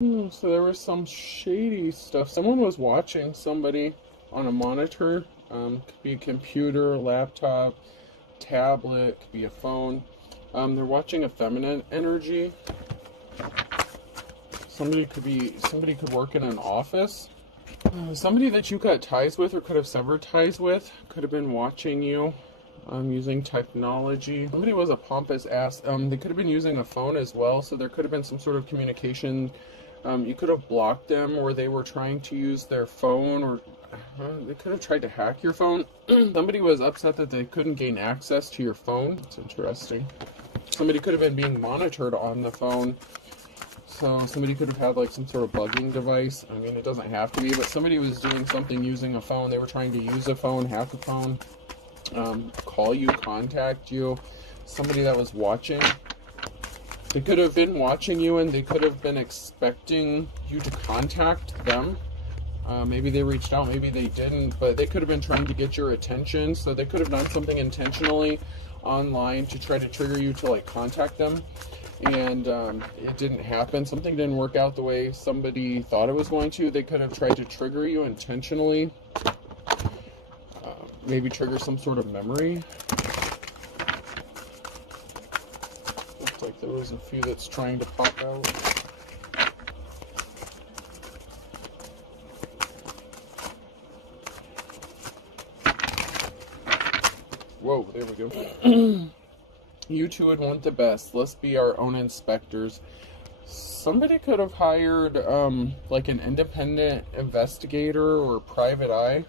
So there was some shady stuff. Someone was watching somebody on a monitor. Could be a computer, laptop, tablet, could be a phone. They're watching a feminine energy. Somebody could work in an office. Somebody that you cut ties with or could have severed ties with could have been watching you using technology. Somebody was a pompous ass. They could have been using a phone as well, so there could have been some sort of communication. You could have blocked them, or they were trying to use their phone, or they could have tried to hack your phone. Somebody was upset that they couldn't gain access to your phone. It's interesting. Somebody could have been being monitored on the phone. So somebody could have had like some sort of bugging device. I mean, it doesn't have to be, but somebody was doing something using a phone. They were trying to use a phone, hack a phone, call you, contact you. Somebody that was watching. They could have been watching you and they could have been expecting you to contact them. Maybe they reached out, maybe they didn't, but they could have been trying to get your attention. So they could have done something intentionally online to try to trigger you to like contact them. And it didn't happen. Something didn't work out the way somebody thought it was going to. They could have tried to trigger you intentionally. Maybe trigger some sort of memory. Looks like there was a few that's trying to pop out. Whoa, there we go. You two would want the best. Let's be our own inspectors. Somebody could have hired like an independent investigator or private eye.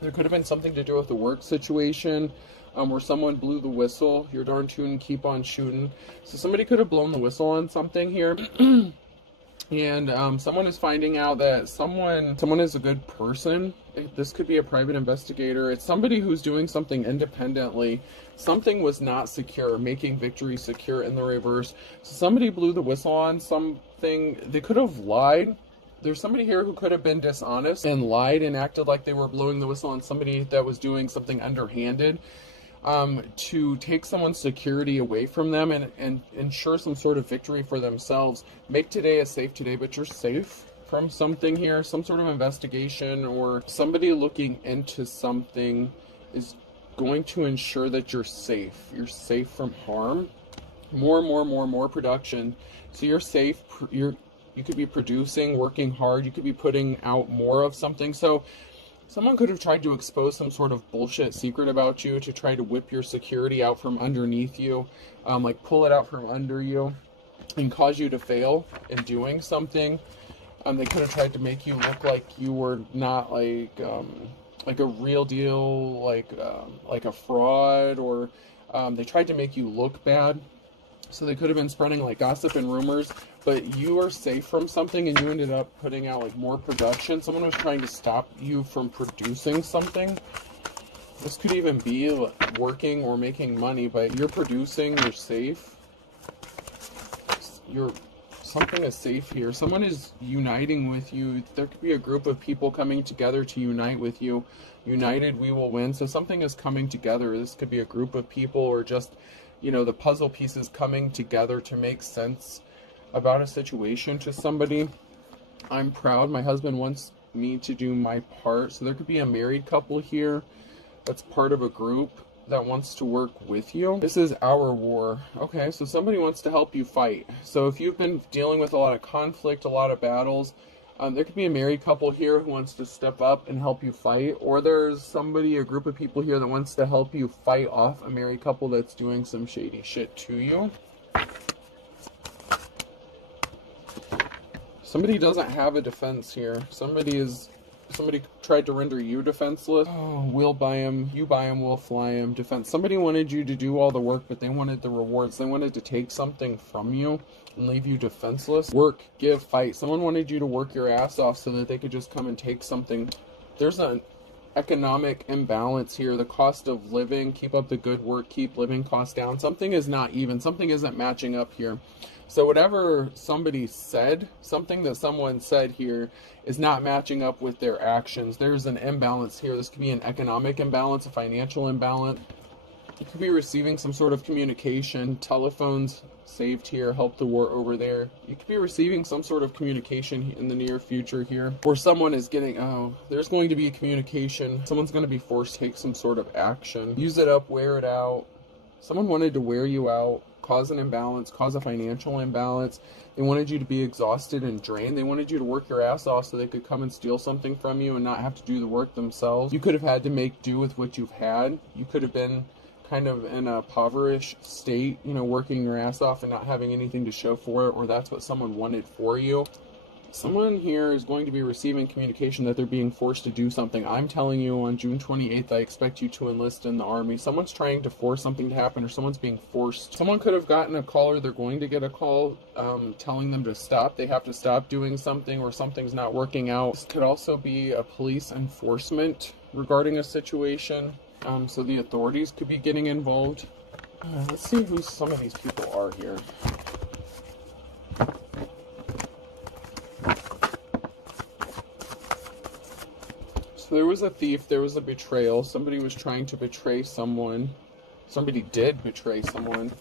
There could have been something to do with the work situation where someone blew the whistle. You're darn tootin', keep on shooting. So somebody could have blown the whistle on something here. And someone is finding out that someone is a good person. This could be a private investigator. It's somebody who's doing something independently. Something was not secure, making victory secure in the reverse. So somebody blew the whistle on something. They could have lied. There's somebody here who could have been dishonest and lied and acted like they were blowing the whistle on somebody that was doing something underhanded. To take someone's security away from them and ensure some sort of victory for themselves. Make today a safe today, but you're safe from something here, some sort of investigation, or somebody looking into something is going to ensure that you're safe. You're safe from harm. More production. So you're safe. You could be producing, working hard. You could be putting out more of something. So someone could have tried to expose some sort of bullshit secret about you to try to whip your security out from underneath you, like pull it out from under you and cause you to fail in doing something. They could have tried to make you look like you were not like a real deal, like a fraud, or they tried to make you look bad. So they could have been spreading like gossip and rumors, but you are safe from something and you ended up putting out like more production. Someone was trying to stop you from producing something. This could even be like working or making money, but you're producing, you're safe. Something is safe here. Someone is uniting with you. There could be a group of people coming together to unite with you. United, we will win. So something is coming together. This could be a group of people or just, the puzzle pieces coming together to make sense about a situation to somebody. I'm proud. My husband wants me to do my part. So there could be a married couple here that's part of a group that wants to work with you. This is our war. Okay, so somebody wants to help you fight. So if you've been dealing with a lot of conflict, a lot of battles, there could be a married couple here who wants to step up and help you fight, or there's a group of people here that wants to help you fight off a married couple that's doing some shady shit to you. Somebody doesn't have a defense here. Somebody tried to render you defenseless. Oh, we'll buy him, you buy him, we'll fly him. Defense. Somebody wanted you to do all the work, but they wanted the rewards. They wanted to take something from you and leave you defenseless. Work, give, fight. Someone wanted you to work your ass off so that they could just come and take something. There's an economic imbalance here. The cost of living, keep up the good work, keep living costs down. Something is not even. Something isn't matching up here. So whatever somebody said, something that someone said here is not matching up with their actions. There's an imbalance here. This could be an economic imbalance, a financial imbalance. You could be receiving some sort of communication, telephones, saved here, help the war over there. You could be receiving some sort of communication in the near future here, or someone is getting, oh, there's going to be a communication. Someone's going to be forced to take some sort of action. Use it up, wear it out. Someone wanted to wear you out, cause an imbalance, cause a financial imbalance. They wanted you to be exhausted and drained. They wanted you to work your ass off so they could come and steal something from you and not have to do the work themselves. You could have had to make do with what you've had. You could have been kind of in a impoverished state, you know, working your ass off and not having anything to show for it, or that's what someone wanted for you. Someone here is going to be receiving communication that they're being forced to do something. I'm telling you, on June 28th, I expect you to enlist in the army. Someone's trying to force something to happen, or someone's being forced. Someone could have gotten a call, or they're going to get a call telling them to stop. They have to stop doing something, or something's not working out. This could also be a police enforcement regarding a situation. So the authorities could be getting involved. Let's see who some of these people are here. So there was a thief, there was a betrayal. Somebody was trying to betray someone. Somebody did betray someone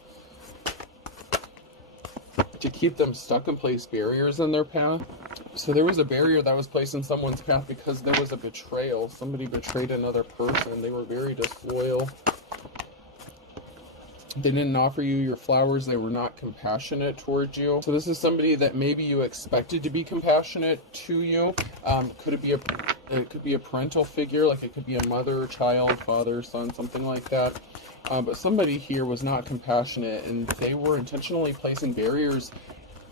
to keep them stuck and place barriers in their path. So there was a barrier that was placed in someone's path because there was a betrayal. Somebody betrayed another person. They were very disloyal. They didn't offer you your flowers. They were not compassionate towards you. So this is somebody that maybe you expected to be compassionate to you. It could be a parental figure, like it could be a mother, child, father, son, something like that. But somebody here was not compassionate, and they were intentionally placing barriers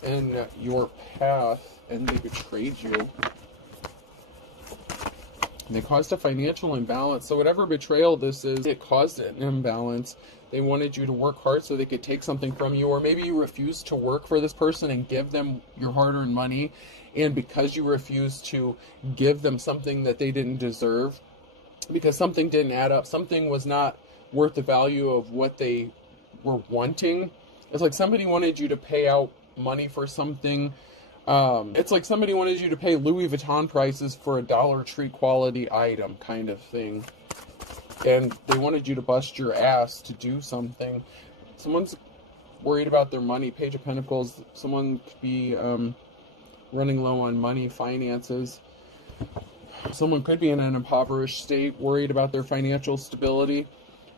in your path, and they betrayed you. And they caused a financial imbalance. So whatever betrayal this is, it caused an imbalance. They wanted you to work hard so they could take something from you, or maybe you refused to work for this person and give them your hard-earned money, and because you refused to give them something that they didn't deserve, because something didn't add up, something was not worth the value of what they were wanting. It's like somebody wanted you to pay out money for something. It's like somebody wanted you to pay Louis Vuitton prices for a Dollar Tree quality item kind of thing. And they wanted you to bust your ass to do something. Someone's worried about their money. Page of Pentacles. Someone could be running low on money, finances. Someone could be in an impoverished state, worried about their financial stability.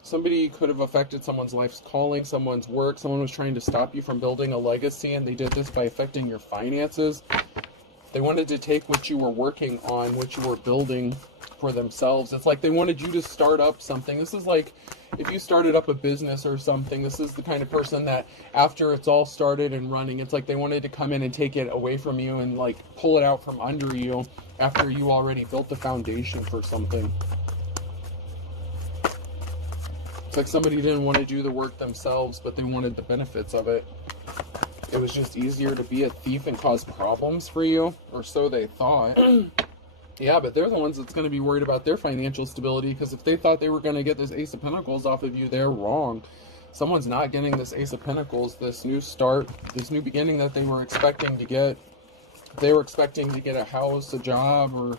Somebody could have affected someone's life's calling, someone's work. Someone was trying to stop you from building a legacy, and they did this by affecting your finances. They wanted to take what you were working on, what you were building for themselves. It's like they wanted you to start up something. This is like if you started up a business or something. This is the kind of person that after it's all started and running, it's like they wanted to come in and take it away from you and like pull it out from under you after you already built the foundation for something. It's like somebody didn't want to do the work themselves, but they wanted the benefits of it. It was just easier to be a thief and cause problems for you, or so they thought. Yeah, but they're the ones that's going to be worried about their financial stability, because if they thought they were going to get this Ace of Pentacles off of you, they're wrong. Someone's not getting this Ace of Pentacles, this new start, this new beginning that they were expecting to get. They were expecting to get a house, a job, or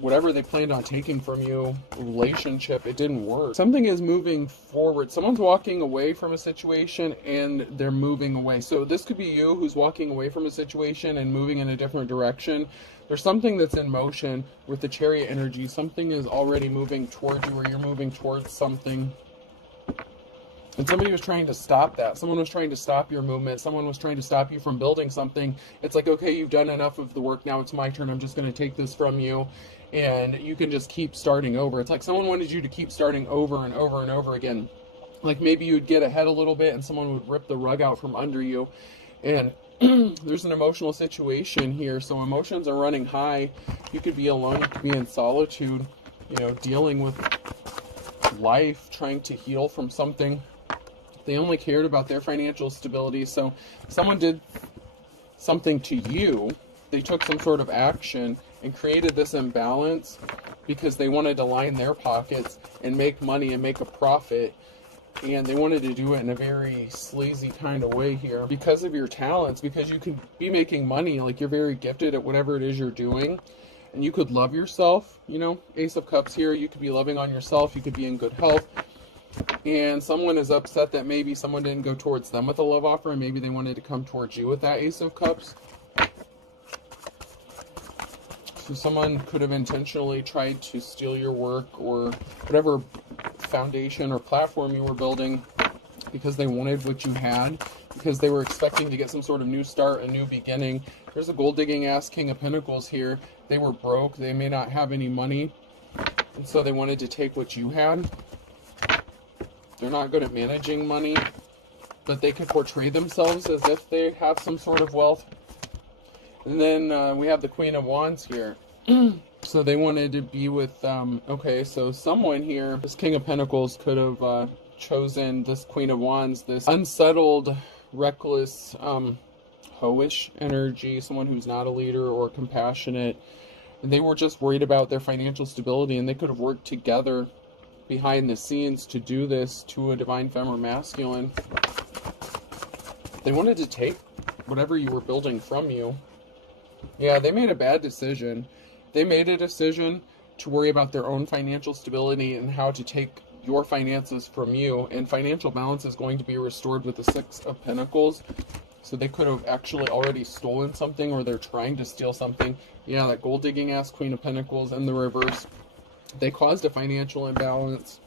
whatever they planned on taking from you, a relationship. It didn't work. Something is moving forward. Someone's walking away from a situation and they're moving away. So this could be you who's walking away from a situation and moving in a different direction. There's something that's in motion with the Chariot energy. Something is already moving towards you, or you're moving towards something. And somebody was trying to stop that. Someone was trying to stop your movement. Someone was trying to stop you from building something. It's like, okay, you've done enough of the work. Now it's my turn. I'm just going to take this from you. And you can just keep starting over. It's like someone wanted you to keep starting over and over and over again. Like maybe you'd get ahead a little bit and someone would rip the rug out from under you. And there's an emotional situation here. So emotions are running high. You could be alone. You could be in solitude, you know, dealing with life, trying to heal from something. They only cared about their financial stability. So someone did something to you. They took some sort of action and created this imbalance because they wanted to line their pockets and make money and make a profit. And they wanted to do it in a very sleazy kind of way here because of your talents, because you could be making money. Like you're very gifted at whatever it is you're doing. And you could love yourself, you know, Ace of Cups here. You could be loving on yourself. You could be in good health. And someone is upset that maybe someone didn't go towards them with a love offer, and maybe they wanted to come towards you with that Ace of Cups. So someone could have intentionally tried to steal your work or whatever foundation or platform you were building because they wanted what you had, because they were expecting to get some sort of new start, a new beginning. There's a gold-digging ass King of Pentacles here. They were broke. They may not have any money, and so they wanted to take what you had. They're not good at managing money, but they could portray themselves as if they have some sort of wealth. And then we have the Queen of Wands here. So they wanted to be with, okay, so someone here, this King of Pentacles could have chosen this Queen of Wands, this unsettled, reckless, hoish energy, someone who's not a leader or compassionate. And they were just worried about their financial stability, and they could have worked together behind the scenes to do this to a divine femme or masculine. They wanted to take whatever you were building from you. Yeah, they made a bad decision. They made a decision to worry about their own financial stability and how to take your finances from you. And financial balance is going to be restored with the Six of Pentacles. So they could have actually already stolen something, or they're trying to steal something. Yeah, that gold-digging ass Queen of Pentacles in the reverse. They caused a financial imbalance.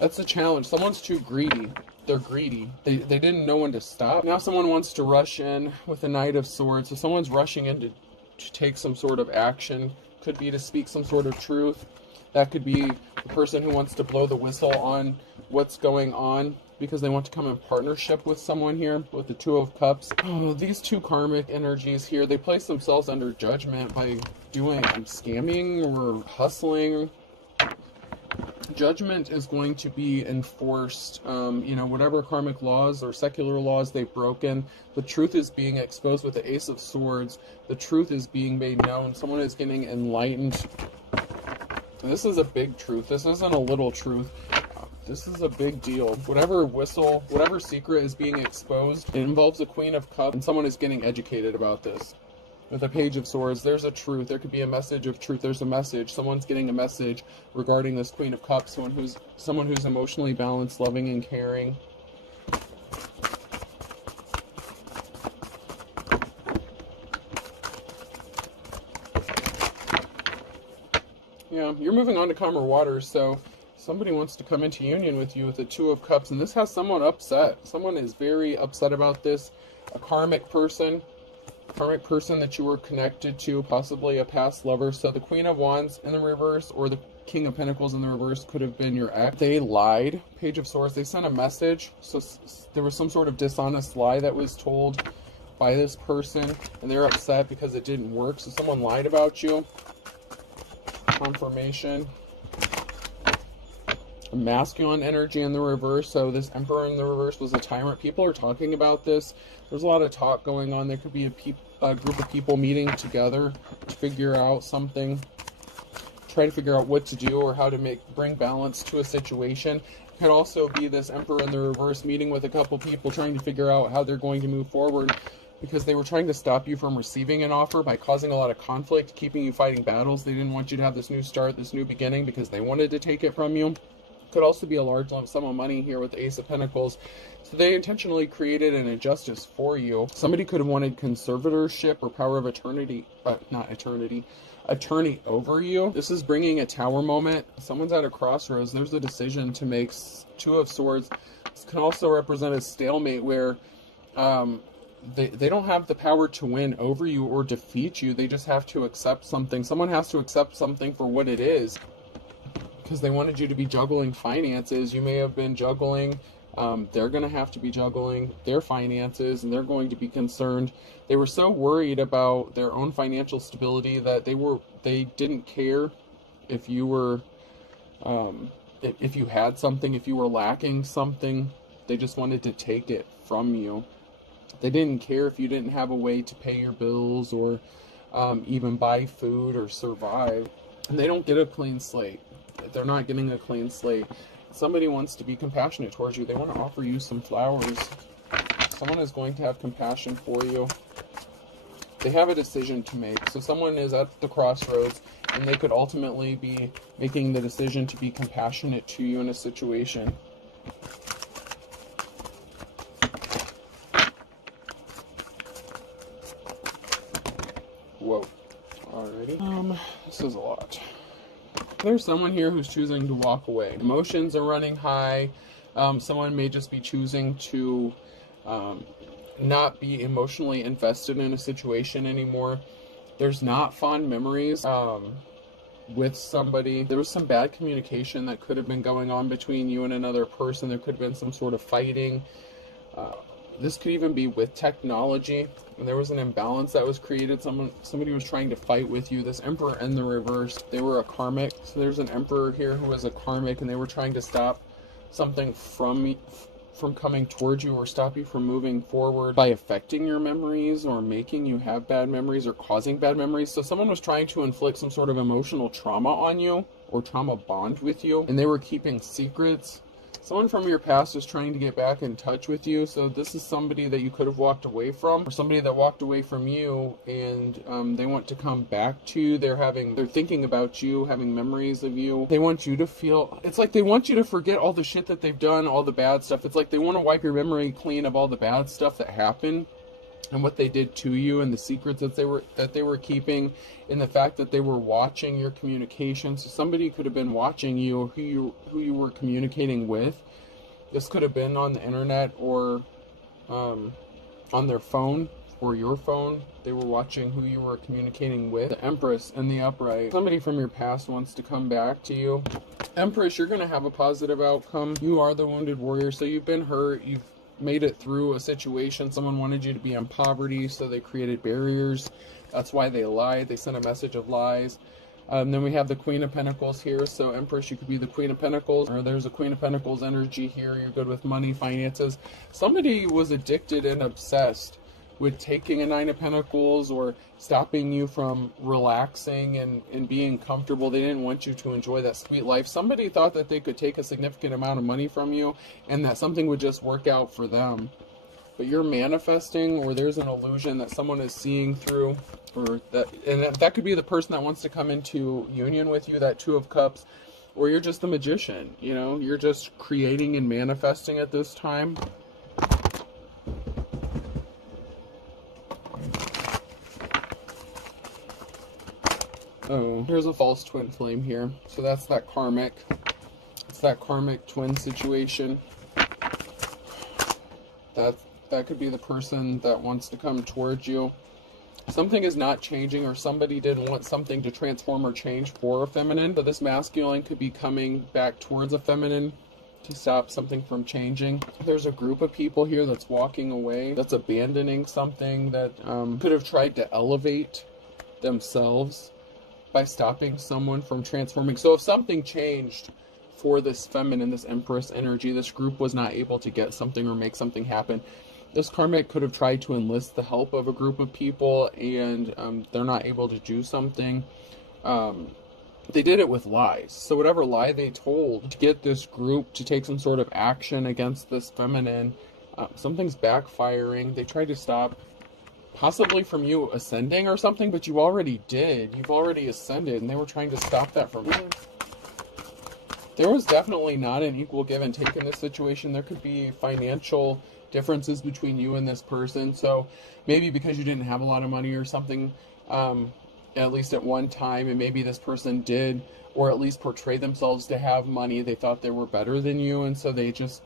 That's a challenge. Someone's too greedy. They're greedy. They didn't know when to stop. Now someone wants to rush in with the Knight of Swords. So someone's rushing in to take some sort of action. Could be to speak some sort of truth. That could be the person who wants to blow the whistle on what's going on because they want to come in partnership with someone here with the Two of Cups. Oh, these two karmic energies here, they place themselves under judgment by doing scamming or hustling. Judgment is going to be enforced. Whatever karmic laws or secular laws they've broken, the truth is being exposed with the Ace of Swords. The truth is being made known. Someone is getting enlightened. And this is a big truth. This isn't a little truth. This is a big deal. Whatever secret is being exposed, it involves a Queen of Cups, and someone is getting educated about this. With a Page of Swords, there's a truth. There could be a message of truth. There's a message. Someone's getting a message regarding this Queen of Cups. Someone who's emotionally balanced, loving, and caring. Yeah, you're moving on to calmer waters, so somebody wants to come into union with you with the Two of Cups, and this has someone upset. Someone is very upset about this. A karmic person that you were connected to, possibly a past lover. So the Queen of Wands in the reverse or the King of Pentacles in the reverse could have been your ex. They lied. Page of Swords, they sent a message. So there was some sort of dishonest lie that was told by this person, and they're upset because it didn't work. So someone lied about you. Confirmation. A masculine energy in the reverse. So this Emperor in the reverse was a tyrant. People are talking about this. There's a lot of talk going on. There could be a group of people meeting together to figure out something, try to figure out what to do or how to bring balance to a situation. It could also be this Emperor in the reverse meeting with a couple people trying to figure out how they're going to move forward, because they were trying to stop you from receiving an offer by causing a lot of conflict, keeping you fighting battles. They didn't want you to have this new start, this new beginning, because they wanted to take it from you. Could also be a large lump sum of money here with the Ace of Pentacles. So they intentionally created an injustice for you. Somebody could have wanted conservatorship or power of attorney over you. This is bringing a Tower moment. Someone's at a crossroads. There's a decision to make. Two of Swords. This can also represent a stalemate where they don't have the power to win over you or defeat you. They just have to accept something. Someone has to accept something for what it is, because they wanted you to be juggling finances. You may have been juggling. They're going to have to be juggling their finances, and they're going to be concerned. They were so worried about their own financial stability that they didn't care if you were, if you had something, if you were lacking something. They just wanted to take it from you. They didn't care if you didn't have a way to pay your bills or even buy food or survive. And they don't get a clean slate. They're not getting a clean slate. Somebody wants to be compassionate towards you. They want to offer you some flowers. Someone is going to have compassion for you. They have a decision to make. So someone is at the crossroads, And they could ultimately be making the decision to be compassionate to you in a situation. Whoa. Alrighty. This is a lot. There's someone here who's choosing to walk away. Emotions are running high. Someone may just be choosing to not be emotionally invested in a situation anymore. There's not fond memories with somebody. There was some bad communication that could have been going on between you and another person. There could have been some sort of fighting. This could even be with technology. And there was an imbalance that was created. Somebody was trying to fight with you. This Emperor in the reverse, they were a karmic. So there's an Emperor here who was a karmic, and they were trying to stop something from coming towards you, or stop you from moving forward by affecting your memories, or making you have bad memories, or causing bad memories. So someone was trying to inflict some sort of emotional trauma on you, or trauma bond with you, and they were keeping secrets. Someone from your past is trying to get back in touch with you. So this is somebody that you could have walked away from, or somebody that walked away from you, and they want to come back to you. They're thinking about you, having memories of you. They want you to feel, it's like they want you to forget all the shit that they've done, all the bad stuff. It's like they want to wipe your memory clean of all the bad stuff that happened, and what they did to you, and the secrets that they were keeping, and the fact that they were watching your communication. So somebody could have been watching you, who you were communicating with. This could have been on the internet, or on their phone, or your phone. They were watching who you were communicating with. The Empress in the upright. Somebody from your past wants to come back to you. Empress, you're going to have a positive outcome. You are the wounded warrior, so you've been hurt. You've made it through a situation. Someone wanted you to be in poverty, so they created barriers. That's why they lied. They sent a message of lies. Then we have the Queen of Pentacles here. So Empress, you could be the Queen of Pentacles, or there's a Queen of Pentacles energy here. You're good with money, finances. Somebody was addicted and obsessed with taking a Nine of Pentacles, or stopping you from relaxing and being comfortable. They didn't want you to enjoy that sweet life. Somebody thought that they could take a significant amount of money from you, and that something would just work out for them. But you're manifesting, or there's an illusion that someone is seeing through, or that could be the person that wants to come into union with you, that Two of Cups, or you're just the magician. You know, you're just creating and manifesting at this time. Oh, here's a false twin flame here. So that's that karmic. It's that karmic twin situation. That could be the person that wants to come towards you. Something is not changing, or somebody didn't want something to transform or change for a feminine. So this masculine could be coming back towards a feminine to stop something from changing. There's a group of people here that's walking away, that's abandoning something, that could have tried to elevate themselves by stopping someone from transforming. So if something changed for this feminine, this Empress energy, this group was not able to get something or make something happen. This karmic could have tried to enlist the help of a group of people, and they're not able to do something. They did it with lies. So whatever lie they told to get this group to take some sort of action against this feminine, something's backfiring. They tried to stop, possibly from you ascending or something, but you already did. You've already ascended, and they were trying to stop that from you. There was definitely not an equal give and take in this situation. There could be financial differences between you and this person. So maybe because you didn't have a lot of money or something, at least at one time, and maybe this person did, or at least portray themselves to have money. They thought they were better than you, and so they just,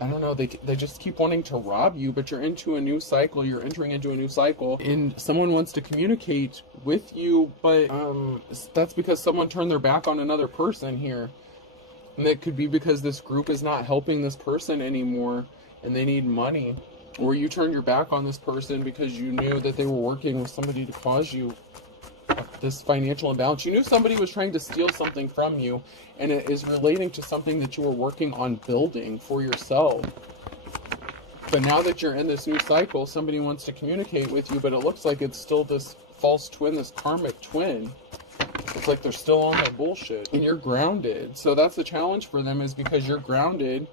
I don't know, they just keep wanting to rob you. But you're into a new cycle. You're entering into a new cycle, and someone wants to communicate with you, but that's because someone turned their back on another person here. And it could be because this group is not helping this person anymore, and they need money. Or you turned your back on this person because you knew that they were working with somebody to cause you this financial imbalance. You knew somebody was trying to steal something from you, and it is relating to something that you were working on building for yourself. But now that you're in this new cycle, somebody wants to communicate with you, but it looks like it's still this false twin, this karmic twin. It's like they're still on their bullshit, and you're grounded. So that's the challenge for them, is because you're grounded,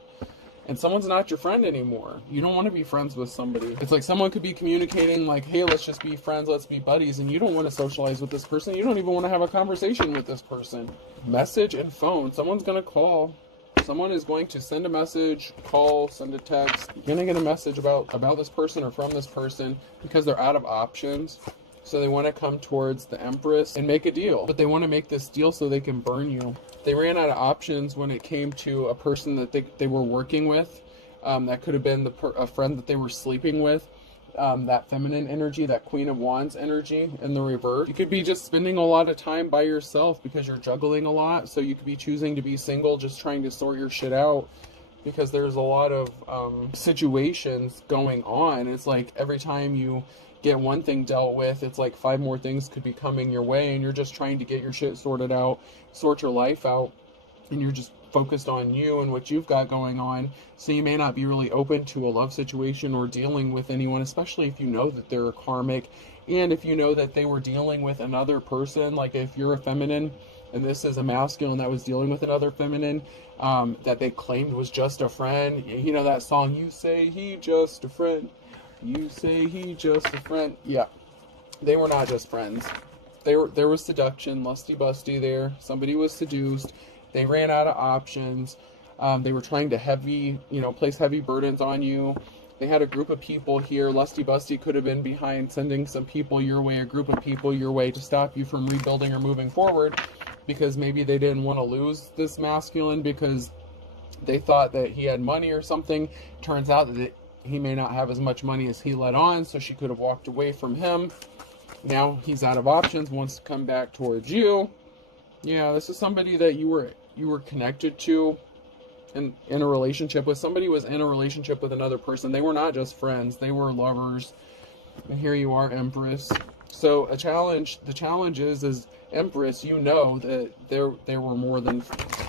and someone's not your friend anymore. You don't want to be friends with somebody. It's like someone could be communicating like, hey, let's just be friends, let's be buddies, and you don't want to socialize with this person. You don't even want to have a conversation with this person. Message and phone. Someone's going to call. Someone is going to send a message, call, send a text. You're going to get a message about this person or from this person because they're out of options. So they want to come towards the Empress and make a deal. But they want to make this deal so they can burn you. They ran out of options when it came to a person that they were working with. That could have been a friend that they were sleeping with. That feminine energy, that Queen of Wands energy in the reverse. You could be just spending a lot of time by yourself because you're juggling a lot. So you could be choosing to be single, just trying to sort your shit out. Because there's a lot of situations going on. It's like every time you get one thing dealt with, it's like 5 more things could be coming your way, and you're just trying to get your shit sorted out, sort your life out, and you're just focused on you and what you've got going on. So you may not be really open to a love situation or dealing with anyone, especially if you know that they're a karmic, and if you know that they were dealing with another person. Like if you're a feminine and this is a masculine that was dealing with another feminine that they claimed was just a friend. You know that song, you say he just a friend, you say he just a friend. Yeah, they were not just friends. There was seduction, lusty busty there. Somebody was seduced. They ran out of options. They were trying to place heavy burdens on you. They had a group of people here. Lusty busty could have been behind sending some people your way, a group of people your way to stop you from rebuilding or moving forward, because maybe they didn't want to lose this masculine because they thought that he had money or something. Turns out that he may not have as much money as he let on, so she could have walked away from him. Now he's out of options, wants to come back towards you. Yeah, this is somebody that you were connected to in a relationship with. Somebody was in a relationship with another person. They were not just friends, they were lovers. And here you are, Empress. So the challenge is Empress, you know that there were more than,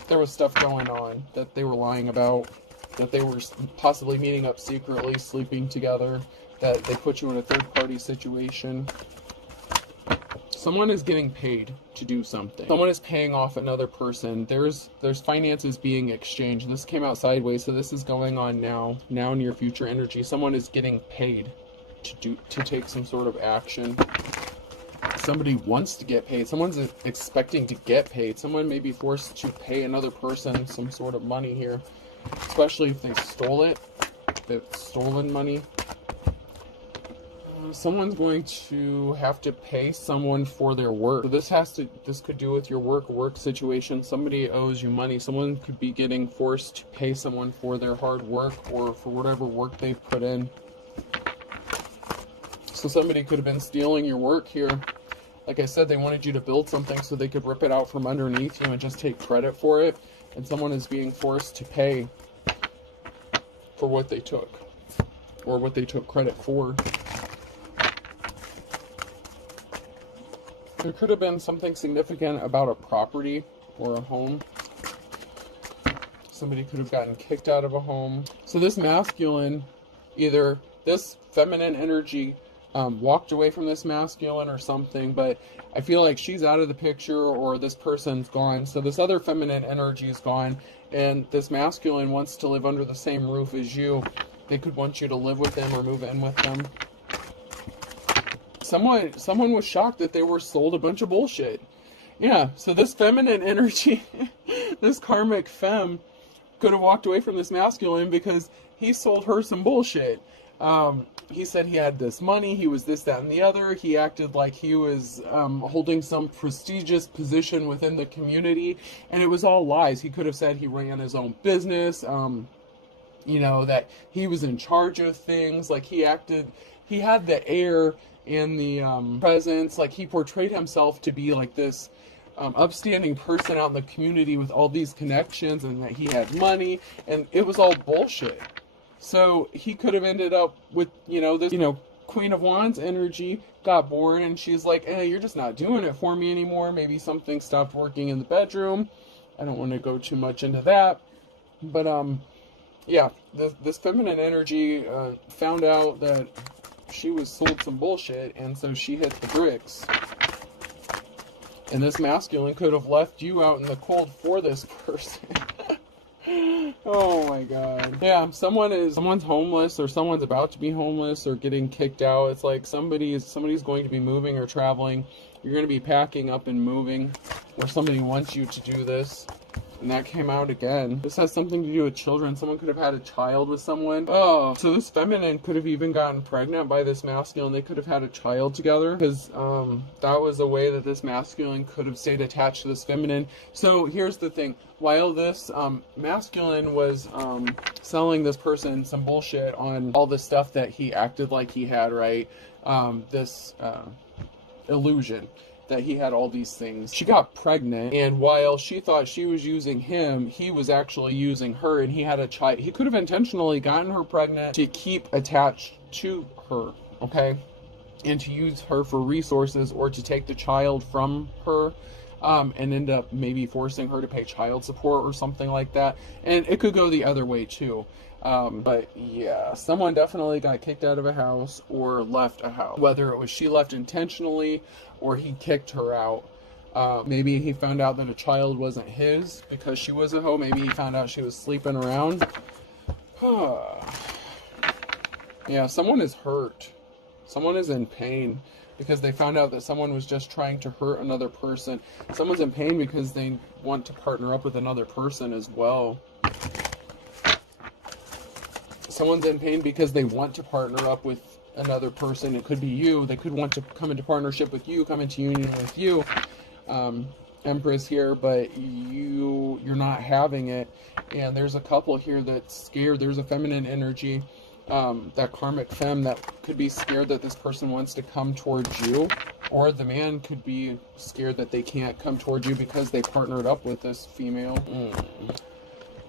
there was stuff going on that they were lying about, that they were possibly meeting up secretly, sleeping together, that they put you in a third-party situation. Someone is getting paid to do something. Someone is paying off another person. There's finances being exchanged. This came out sideways, so this is going on now near future energy. Someone is getting paid to take some sort of action. Somebody wants to get paid. Someone's expecting to get paid. Someone may be forced to pay another person some sort of money here, especially if they stole it. They've stolen money. Someone's going to have to pay someone for their work. So this could do with your work situation. Somebody owes you money. Someone could be getting forced to pay someone for their hard work or for whatever work they've put in. So somebody could have been stealing your work here. Like I said, they wanted you to build something so they could rip it out from underneath you and just take credit for it. And someone is being forced to pay for what they took, or what they took credit for. There could have been something significant about a property or a home. Somebody could have gotten kicked out of a home. So this masculine, either this feminine energy walked away from this masculine or something, but I feel like she's out of the picture or this person's gone. So this other feminine energy is gone, and this masculine wants to live under the same roof as you. They could want you to live with them or move in with them. Someone was shocked that they were sold a bunch of bullshit. Yeah, so this feminine energy, this karmic femme, could have walked away from this masculine because he sold her some bullshit. He said he had this money, he was this, that, and the other. He acted like he was holding some prestigious position within the community, and it was all lies. He could have said he ran his own business, that he was in charge of things. Like he had the air and the presence, like he portrayed himself to be like this upstanding person out in the community with all these connections, and that he had money, and it was all bullshit. So he could have ended up with, this, Queen of Wands energy, got bored, and she's like, you're just not doing it for me anymore. Maybe something stopped working in the bedroom. I don't want to go too much into that. But, yeah, this feminine energy found out that she was sold some bullshit, and so she hit the bricks. And this masculine could have left you out in the cold for this person. Oh my god. Yeah, someone's homeless, or someone's about to be homeless, or getting kicked out. It's like somebody's going to be moving or traveling. You're going to be packing up and moving, or somebody wants you to do this. And that came out again. This has something to do with children. Someone could have had a child with someone. Oh, so this feminine could have even gotten pregnant by this masculine. They could have had a child together, because that was a way that this masculine could have stayed attached to this feminine. So here's the thing. While this masculine was selling this person some bullshit on all the stuff that he acted like he had, right? This illusion that he had all these things. She got pregnant, and while she thought she was using him, he was actually using her, and he had a child. He could have intentionally gotten her pregnant to keep attached to her, okay? And to use her for resources, or to take the child from her, and end up maybe forcing her to pay child support or something like that. And it could go the other way too. But yeah, someone definitely got kicked out of a house or left a house. Whether it was she left intentionally or he kicked her out. Maybe he found out that a child wasn't his because she was a hoe. Maybe he found out she was sleeping around. Yeah, someone is hurt. Someone is in pain because they found out that someone was just trying to hurt another person. Someone's in pain because they want to partner up with another person as well. Someone's in pain because they want to partner up with another person. It could be you. They could want to come into partnership with you, come into union with you, Empress here, but you're not having it. And there's a couple here that's scared. There's a feminine energy, that karmic femme, that could be scared that this person wants to come towards you, or the man could be scared that they can't come towards you because they partnered up with this female.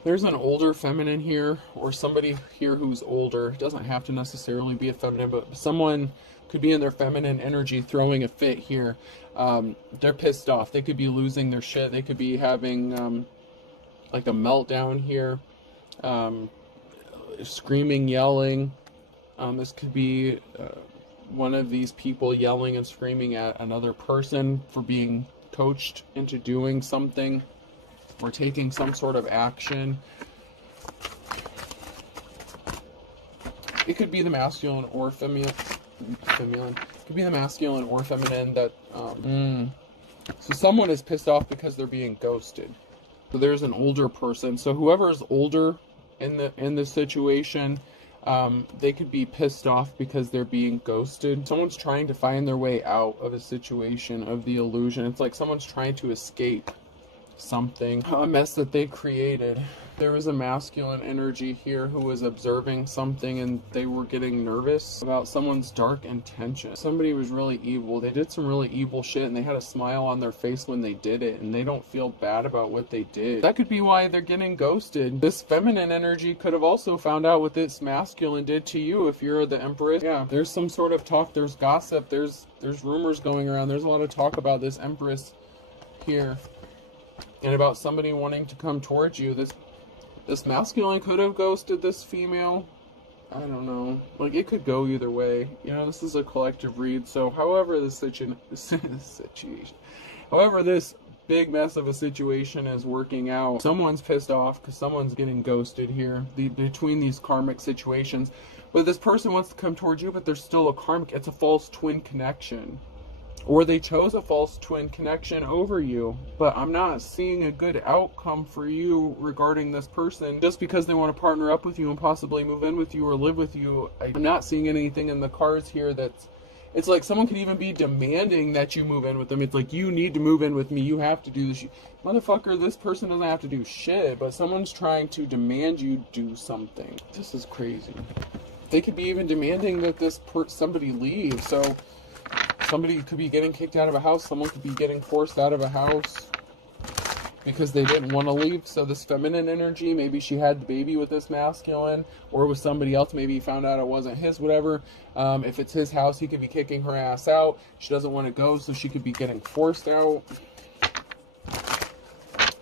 There's an older feminine here, or somebody here who's older. It doesn't have to necessarily be a feminine, but someone could be in their feminine energy throwing a fit here. They're pissed off. They could be losing their shit. They could be having like a meltdown here. Screaming, yelling. This could be one of these people yelling and screaming at another person for being coached into doing something, or taking some sort of action. It could be the masculine or feminine. It could be the masculine or feminine that... So someone is pissed off because they're being ghosted. So there's an older person. So whoever is older in the situation, they could be pissed off because they're being ghosted. Someone's trying to find their way out of a situation of the illusion. It's like someone's trying to escape something, a mess that they created. There was a masculine energy here who was observing something, and they were getting nervous about someone's dark intention. Somebody was really evil. They did some really evil shit, and they had a smile on their face when they did it, and they don't feel bad about what they did. That could be why they're getting ghosted. This feminine energy could have also found out what this masculine did to you if you're the Empress. Yeah, there's some sort of talk, there's gossip, there's rumors going around. There's a lot of talk about this Empress here, and about somebody wanting to come towards you. This masculine could have ghosted this female. I don't know. Like, it could go either way. You know, this is a collective read. So, however this however this big mess of a situation is working out, someone's pissed off because someone's getting ghosted here between these karmic situations. But this person wants to come towards you, but there's still a karmic. It's a false twin connection. Or they chose a false twin connection over you. But I'm not seeing a good outcome for you regarding this person. Just because they want to partner up with you and possibly move in with you or live with you, I'm not seeing anything in the cards here that's... It's like someone could even be demanding that you move in with them. It's like, you need to move in with me. You have to do this. Motherfucker, this person doesn't have to do shit. But someone's trying to demand you do something. This is crazy. They could be even demanding that somebody leave. So... somebody could be getting kicked out of a house. Someone could be getting forced out of a house because they didn't want to leave. So this feminine energy, maybe she had the baby with this masculine, or with somebody else. Maybe he found out it wasn't his, whatever. If it's his house, he could be kicking her ass out. She doesn't want to go, so she could be getting forced out.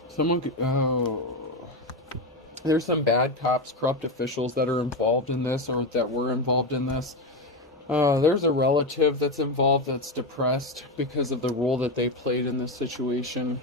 Someone could... Oh... There's some bad cops, corrupt officials that are involved in this, or that were involved in this. There's a relative that's involved that's depressed because of the role that they played in this situation.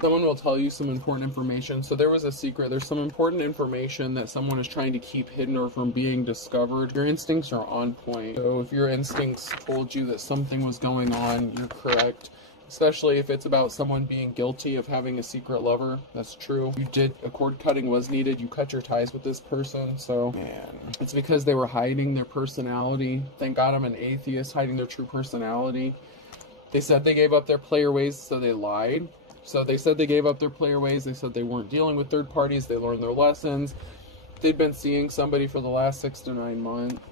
Someone will tell you some important information. So there was a secret. There's some important information that someone is trying to keep hidden or from being discovered. Your instincts are on point. So if your instincts told you that something was going on, you're correct. Especially if it's about someone being guilty of having a secret lover. That's true. You did, a cord cutting was needed. You cut your ties with this person. So, man, it's because they were hiding their personality. Thank God I'm an atheist, hiding their true personality. They said they gave up their player ways, so they lied. So they said they gave up their player ways. They said they weren't dealing with third parties. They learned their lessons. They'd been seeing somebody for the last 6 to 9 months.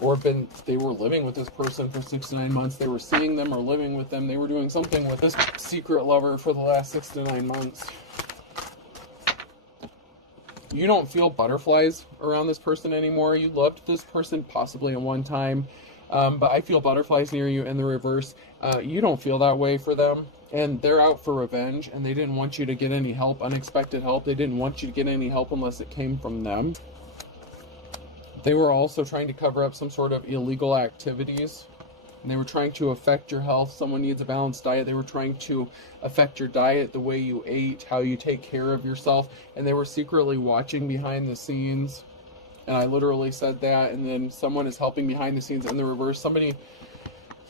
Or they were living with this person for 6 to 9 months. They were seeing them or living with them. They were doing something with this secret lover for the last 6 to 9 months. You don't feel butterflies around this person anymore. You loved this person possibly at one time. But I feel butterflies near you in the reverse. You don't feel that way for them. And they're out for revenge. And they didn't want you to get any help, unexpected help. They didn't want you to get any help unless it came from them. They were also trying to cover up some sort of illegal activities. And they were trying to affect your health. Someone needs a balanced diet. They were trying to affect your diet, the way you ate, how you take care of yourself. And they were secretly watching behind the scenes. And I literally said that. And then someone is helping behind the scenes in the reverse. Somebody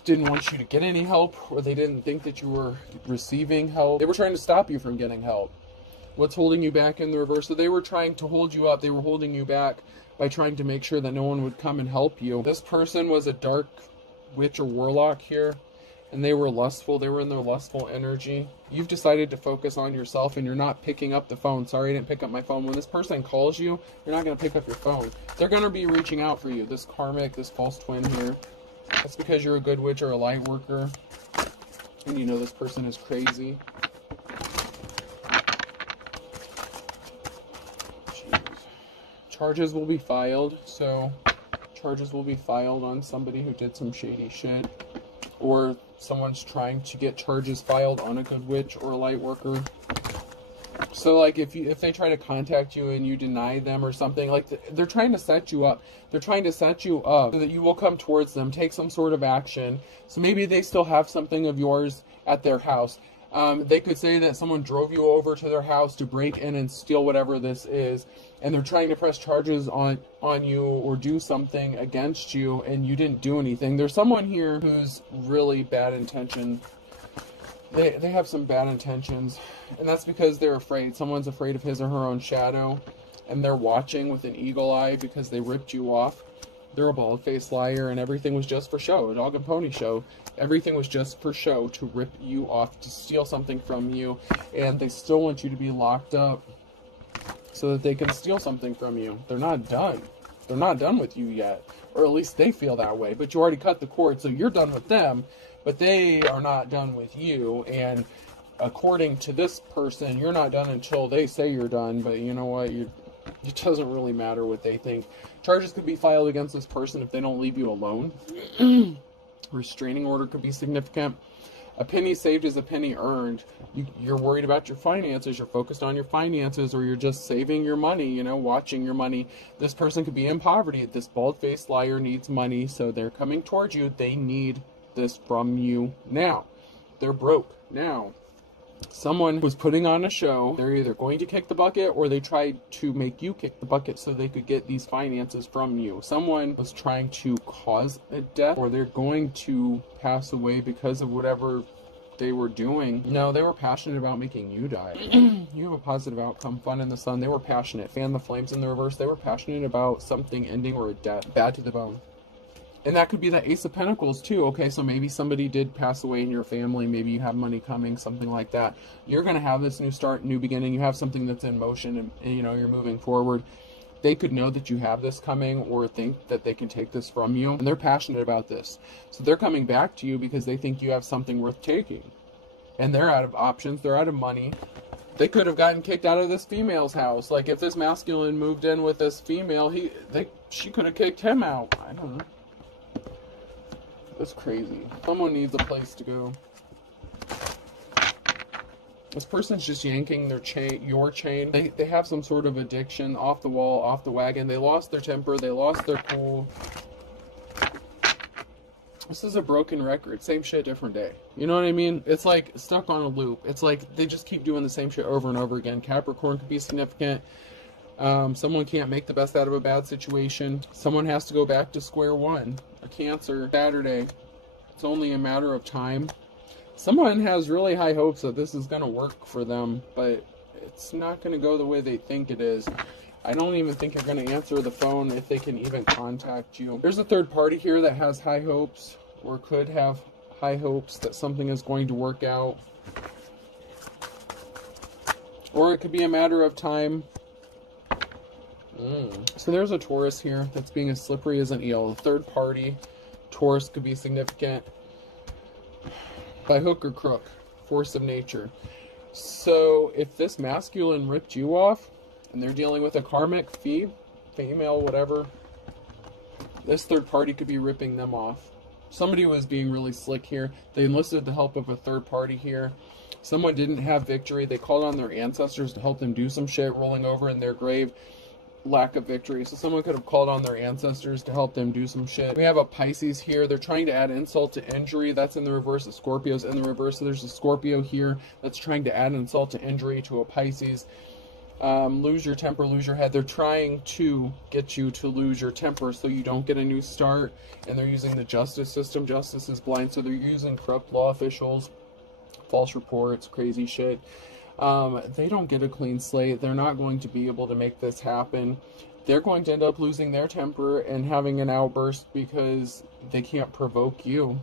didn't want you to get any help, or they didn't think that you were receiving help. They were trying to stop you from getting help. What's holding you back in the reverse? So they were trying to hold you up. They were holding you back by trying to make sure that no one would come and help you. This person was a dark witch or warlock here, and they were lustful. They were in their lustful energy. You've decided to focus on yourself, and you're not picking up the phone. Sorry, I didn't pick up my phone. When this person calls you, you're not going to pick up your phone. They're going to be reaching out for you. This karmic, this false twin here. That's because you're a good witch or a light worker, and you know this person is crazy. Charges will be filed, so charges will be filed on somebody who did some shady shit, or someone's trying to get charges filed on a good witch or a light worker. So like if they try to contact you and you deny them or something, like they're trying to set you up. They're trying to set you up so that you will come towards them, take some sort of action. So maybe they still have something of yours at their house. They could say that someone drove you over to their house to break in and steal whatever this is, and they're trying to press charges on you or do something against you, and you didn't do anything. There's someone here who's really bad intention. They have some bad intentions, and that's because they're afraid. Someone's afraid of his or her own shadow, and they're watching with an eagle eye because they ripped you off. They're a bald-faced liar, and everything was just for show, a dog and pony show. Everything was just for show, to rip you off, to steal something from you, and they still want you to be locked up so that they can steal something from you. They're not done. They're not done with you yet, or at least they feel that way, but you already cut the cord, so you're done with them, but they are not done with you, and according to this person, you're not done until they say you're done, but you know what, it doesn't really matter what they think. Charges could be filed against this person if they don't leave you alone. Restraining order could be significant. A penny saved is a penny earned. You're worried about your finances. You're focused on your finances, or you're just saving your money, watching your money. This person could be in poverty. This bald-faced liar needs money, so they're coming towards you. They need this from you now. They're broke now. Someone was putting on a show. They're either going to kick the bucket, or they tried to make you kick the bucket so they could get these finances from you. Someone was trying to cause a death, or they're going to pass away because of whatever they were doing. No, they were passionate about making you die. You have a positive outcome, fun in the sun. They were passionate. Fan the flames in the reverse. They were passionate about something ending or a death. Bad to the bone. And that could be the Ace of Pentacles too. Okay, so maybe somebody did pass away in your family. Maybe you have money coming, something like that. You're going to have this new start, new beginning. You have something that's in motion, and you're moving forward. They could know that you have this coming, or think that they can take this from you. And they're passionate about this. So they're coming back to you because they think you have something worth taking. And they're out of options. They're out of money. They could have gotten kicked out of this female's house. Like if this masculine moved in with this female, she could have kicked him out. I don't know. That's crazy. Someone needs a place to go. This person's just yanking their chain, your chain. They have some sort of addiction, off the wall, off the wagon. They lost their temper. They lost their cool. This is a broken record. Same shit, different day. You know what I mean? It's like stuck on a loop. It's like they just keep doing the same shit over and over again. Capricorn could be significant. Someone can't make the best out of a bad situation. Someone has to go back to square one. A Cancer, Saturday. It's only a matter of time. Someone has really high hopes that this is going to work for them, but it's not going to go the way they think it is. I don't even think you're going to answer the phone if they can even contact you. There's a third party here that has high hopes, or could have high hopes that something is going to work out. Or it could be a matter of time. So there's a Taurus here that's being as slippery as an eel. The third party, Taurus, could be significant by hook or crook, force of nature. So if this masculine ripped you off, and they're dealing with a karmic female, whatever, this third party could be ripping them off. Somebody was being really slick here. They enlisted the help of a third party here. Someone didn't have victory. They called on their ancestors to help them do some shit, rolling over in their grave. Lack of victory. So someone could have called on their ancestors to help them do some shit. We have a Pisces here. They're trying to add insult to injury. That's in the reverse. A Scorpio's in the reverse. So there's a Scorpio here that's trying to add insult to injury to a Pisces. Lose your temper, lose your head. They're trying to get you to lose your temper so you don't get a new start. And they're using the justice system. Justice is blind. So they're using corrupt law officials, false reports, crazy shit. They don't get a clean slate. They're not going to be able to make this happen. They're going to end up losing their temper and having an outburst because they can't provoke you.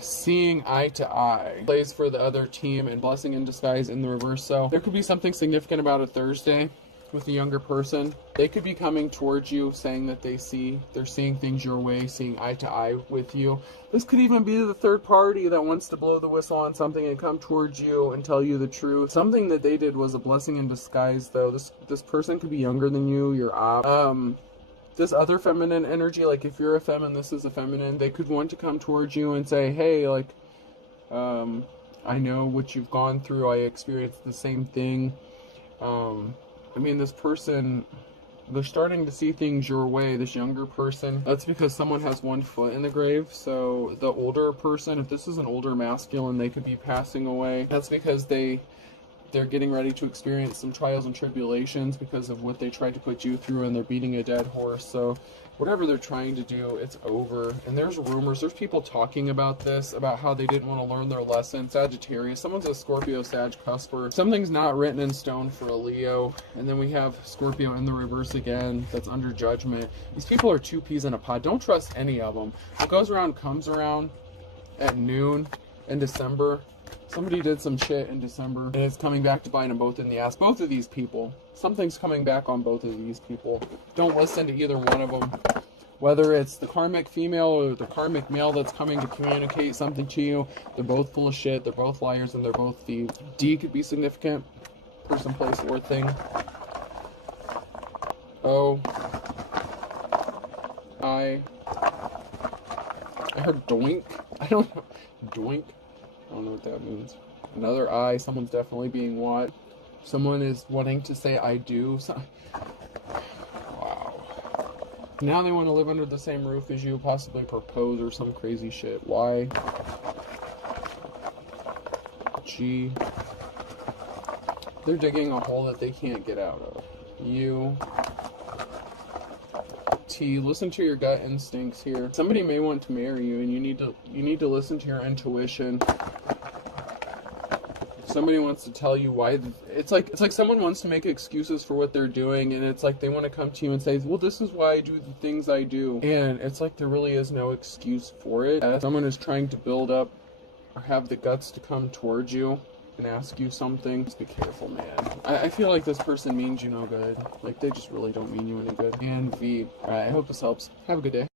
Seeing eye to eye plays for the other team, and blessing in disguise in the reverse. So there could be something significant about a Thursday with a younger person. They could be coming towards you saying that they're seeing things your way, seeing eye to eye with you. This could even be the third party that wants to blow the whistle on something and come towards you and tell you the truth. Something that they did was a blessing in disguise, though. This person could be younger than you, your op. This other feminine energy, like if you're a femme, this is a feminine, they could want to come towards you and say, hey, like, I know what you've gone through. I experienced the same thing. I mean, this person, they're starting to see things your way, this younger person. That's because someone has one foot in the grave. So the older person, if this is an older masculine, they could be passing away. That's because they're getting ready to experience some trials and tribulations because of what they tried to put you through, and they're beating a dead horse. So whatever they're trying to do, it's over. And there's rumors, there's people talking about this, about how they didn't want to learn their lesson. Sagittarius, someone's a Scorpio, Sag, cusper. Something's not written in stone for a Leo. And then we have Scorpio in the reverse again, that's under judgment. These people are two peas in a pod. Don't trust any of them. What goes around comes around. At noon in December, somebody did some shit in December, and it's coming back to bite them both in the ass. Both of these people. Something's coming back on both of these people. Don't listen to either one of them. Whether it's the karmic female or the karmic male that's coming to communicate something to you, they're both full of shit, they're both liars, and they're both thieves. D could be significant. Person, place, or thing. O. I heard doink. I don't know. Doink. I don't know what that means. Another I. Someone's definitely being watched. Someone is wanting to say I do. Wow. Now they want to live under the same roof as you, possibly propose or some crazy shit. Y. G. They're digging a hole that they can't get out of. U. T. Listen to your gut instincts here. Somebody may want to marry you, and you need to listen to your intuition. Somebody wants to tell you why. It's like someone wants to make excuses for what they're doing, and it's like they want to come to you and say, well, this is why I do the things I do. And it's like there really is no excuse for it. Someone is trying to build up or have the guts to come towards you and ask you something. Just be careful, man. I feel like this person means you no good. Like, they just really don't mean you any good. And V. Alright, I hope this helps. Have a good day.